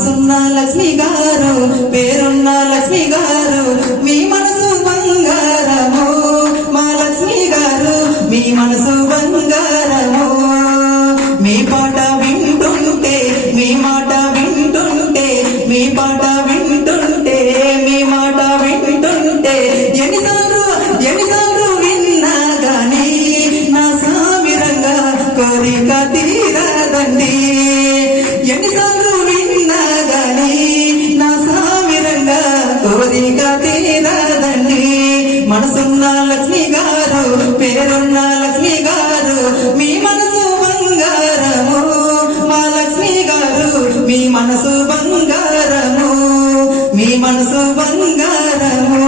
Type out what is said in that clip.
మనసున్న లక్ష్మి గారు, పేరున్న లక్ష్మి గారు, మీ మనసు బంగారము మా లక్ష్మి గారు, మీ మనసు బంగారము. మీ పాట వింటుంటే, మీ మాట వింటుంటే, మీ పాట వింటుంటే, మీ మాట వింటుంటే, ఎన్నిసార్లు విన్నా గాని నా సామిరంగా కోరిక తీరదండి. ఎన్నిసార్లు విన్నా గాని నా సామిరంగా కోరిక తీరదండి. మనసున్న లక్ష్మి గారు, పేరున్న లక్ష్మి గారు, మీ మనసు బంగారము మా లక్ష్మి గారు, మీ మనసు బంగారము, మీ మనసు బంగారము.